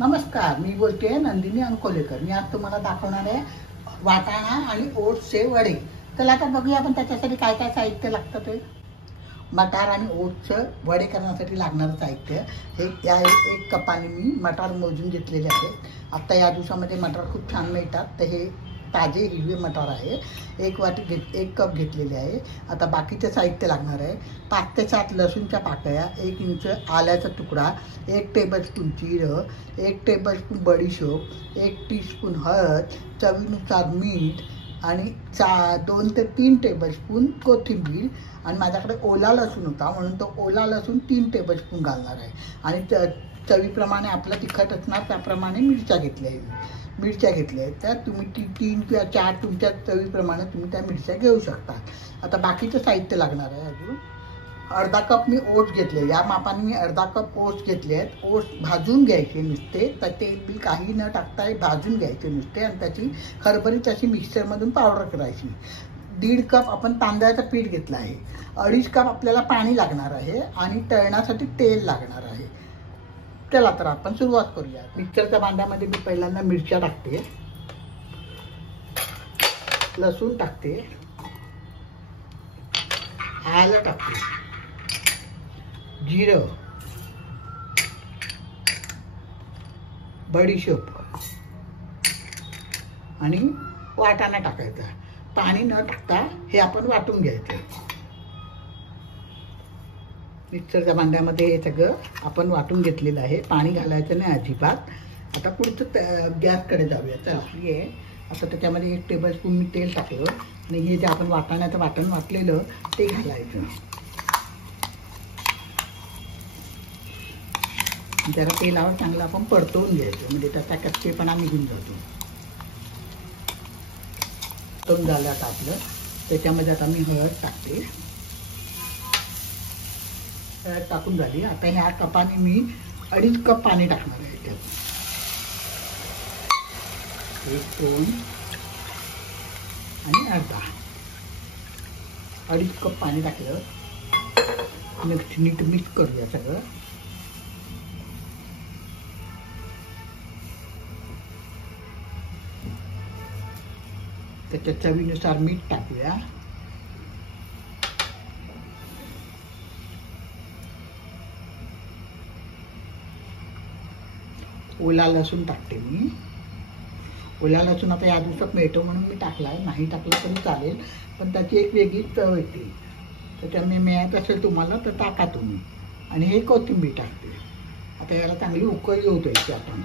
नमस्कार, मी बोलते नंदिनी अंकोलेकर। मी आज तुम्हाला दाखवणार आहे वाटाणा आणि ओट्सचे वडे। चला आता बघूया आपण त्याच्यासाठी काय काय साहित्य लागतं ते। मटार आणि ओट्सचं वडे करण्यासाठी लागणारं साहित्य हे या 1 कपाने मी मटार मोजून घेतलेले आहेत। आता या दिवसामध्ये मटार खूप छान मिळतात, तर हे ताजे हिरवे मटार आहे। 1 कप घेतलेले आहे। आता बाकीचे साहित्य लागणार आहे 5 ते 7 लसूणच्या पाकळ्या, 1 इंच आल्याचा तुकडा, 1 टेबलस्पून जिरं, 1 टेबलस्पून बडीशोप, 1 टीस्पून हळद, चवीनुसार मीठ आणि 2 ते 3 टेबलस्पून कोथिंबीर। आणि माझ्याकडे ओला लसूण होता म्हणून तो ओला लसूण 3 टेबलस्पून घालणार आहे। आणि चवीप्रमाणे आपलं तिखट असणार त्याप्रमाणे मिरच्या घेतल्या आहेत। तर तुम्ही 3 किंवा 4 तुमच्या चवीप्रमाणे तुम्ही त्या मिरच्या घेऊ शकता। आता बाकीचं साहित्य लागणार आहे अजून अर्धा कप मी ओट्स घेतले। या मापाने मी अर्धा कप ओट्स घेतले आहेत। ओट्स भाजून घ्यायचे नुसते, तर तेल बी काही न टाकता भाजून घ्यायचे नुसते आणि त्याची खरबरीत अशी मिक्सरमधून पावडर करायची। 1.5 कप आपण तांदळाचं पीठ घेतलं आहे। 2.5 कप आपल्याला पाणी लागणार आहे आणि तळण्यासाठी तेल लागणार आहे। चला तर आपण सुरुवात करूया। मिक्सरच्या भांड्यामध्ये मी पहिल्यांदा मिरच्या टाकते, लसूण टाकते, आलं टाकते, जिरं, बडीशोप आणि वाटाणा टाकायचा। पाणी न टाकता हे आपण वाटून घ्यायचं। मिक्सरच्या भांड्यामध्ये हे सगळं आपण वाटून घेतलेलं आहे। पाणी घालायचं नाही अजिबात। आता पुढचं गॅसकडे जाऊया। चला हे आता त्याच्यामध्ये 1 टेबलस्पून मी तेल टाकलं आणि हे जे आपण वाटाण्याचं वाटण वाटलेलं ते घालायचं। जरा तेलावर चांगलं आपण परतवून घ्यायचं, म्हणजे त्याचा कच्चेपणा निघून जातो। परतवून झालं आता आपलं, त्याच्यामध्ये आता मी हळद टाकते। हळद टाकून झाली। आता ह्या कपाने मी 2.5 कप पाणी टाकणार आहे। त्यात 1, 2 आणि अर्धा 2.5 कप पाणी टाकलं। नीट मिक्स करूया सगळं। त्याच्या चवीनुसार मीठ टाकूया। ओला लसूण टाकते मी। ओला लसूण आता या दिवसात मिळतो म्हणून मी टाकलाय, नाही टाकला तरी चालेल, पण त्याची एक वेगळी चव येते। त्याच्यामुळे मिळत असेल तुम्हाला तर टाका तुम्ही। आणि हे कोथिंबीर टाकते। आता याला चांगली उकळी येऊ द्यायची आपण।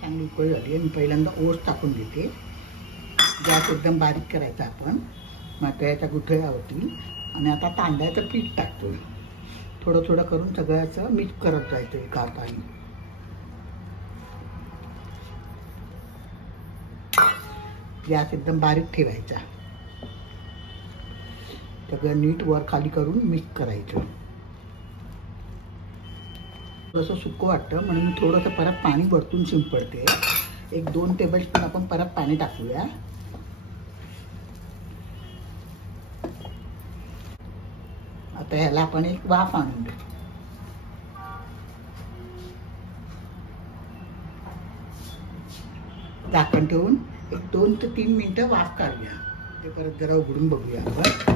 चांगली उकळी झाली आणि पहिल्यांदा ओट्स टाकून देते। गॅस एकदम बारीक करायचा आपण, मग त्याच्या गुठळ्या होतील। आणि आता तांदळाचं पीठ टाकतो। थोडं थोडं करून सगळ्याचं मिक्स करत जायचं एका हाताने। गॅस एकदम बारीक ठेवायचा। सगळं नीट वर खाली करून मिक्स करायचं। थोडंसं सुकं वाटतं म्हणून मी थोडंसं परत पाणी वरतून शिंपडते। 1-2 टेबलस्पून आपण परत पाणी टाकूया। आता ह्याला आपण एक वाफ आणून देऊ। झाकण ठेवून 2 ते 3 मिनिटं वाफ काढूया। ते परत जरा उघडून बघूया आपण।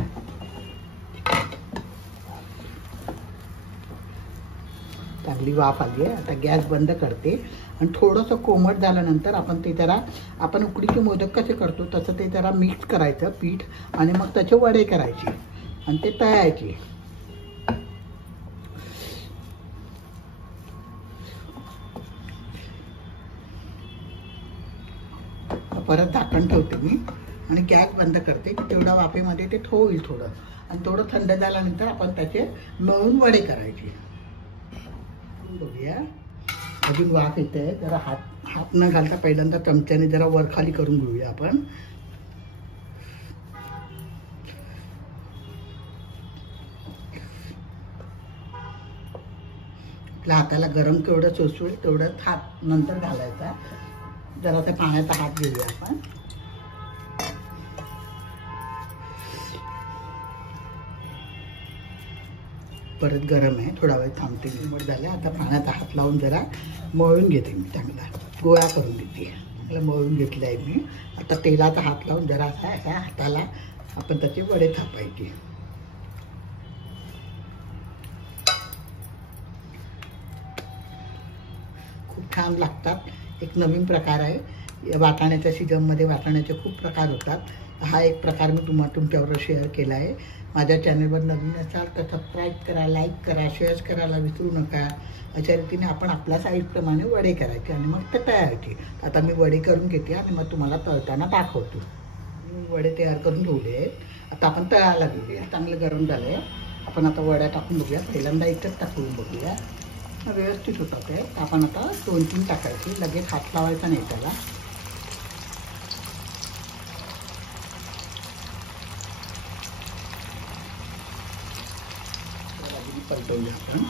चांगली वाफ आली आहे। आता गॅस बंद करते आणि थोडंसं कोमट झाल्यानंतर आपण ते जरा आपण उकडीचे मोदक कसे करतो तसं ते जरा मिक्स करायचं पीठ आणि मग त्याचे वडे करायचे आणि ते तळायचे। परत झाकण ठेवते मी आणि गॅस बंद करते की तेवढ्या वाफेमध्ये ते होईल थोडं, आणि थोडं थंड झाल्यानंतर आपण त्याचे मळून वडे करायचे। बघूया अजून वाफ येते। जरा हात न घालता पहिल्यांदा चमच्याने जरा वर खाली करून घेऊया आपण। आपल्या हाताला गरम केवढं चोचवेल तेवढं हात नंतर घालायचा। जरा त्या पाण्याचा हात घेऊया आपण। परत गरम आहे, थोडा वेळ थांबते. निवड झालं. आता पाण्यात हात लावून जरा मळून घेते मी, चांगला गोळा करून घेते. चांगलं मळून घेतलं आहे मी. आता तेलाचा हात लावून जरा असा हाताला आपण त्याचे वडे थापायचे. खूप छान लागतात. एक नवीन प्रकार आहे. वाटाण्याच्या सीजनमध्ये वाटाण्याचे खूप प्रकार होतात. हा एक प्रकार मी तुमच्याबरोबर शेअर केला आहे. माझ्या चॅनलवर नवीन असाल तर सबस्क्राईब करा, लाईक करा, शेअर करायला विसरू नका. अशा रीतीने आपण आपल्या साईजप्रमाणे वडे करायचे आणि मग ते तयार. आता मी वडे करून घेते आणि मग तुम्हाला तळताना दाखवतो. वडे तयार करून ठेवले आहेत. आता आपण तळायला घेऊया. चांगलं गरम झालं आहे. आपण आता वड्या टाकून बघूया. पहिल्यांदा इथंच टाकून बघूया. व्यवस्थित होतात ते. आपण आता 2-3 टाकायची, लगेच हात लावायचा नाही त्याला. परतवूया आपण.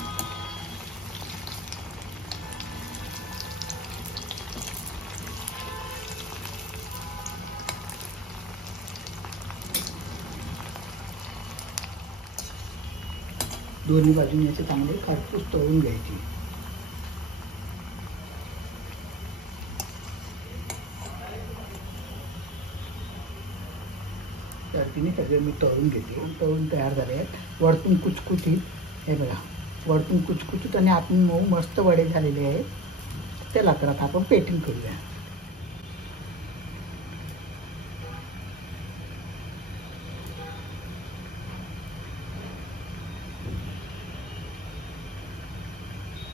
दोन्ही बाजूने असे चांगले खरपूस तळून घ्यायची. तर तिने सगळे मी तळून घेते. तळून तयार झाले आहेत. वरतून कुचकुचीत, हे बघा, वरतून कुचकुचीत आणि आतून मऊ मस्त वडे झालेले आहेत. त्याला तर आता आपण पेटिंग करूया.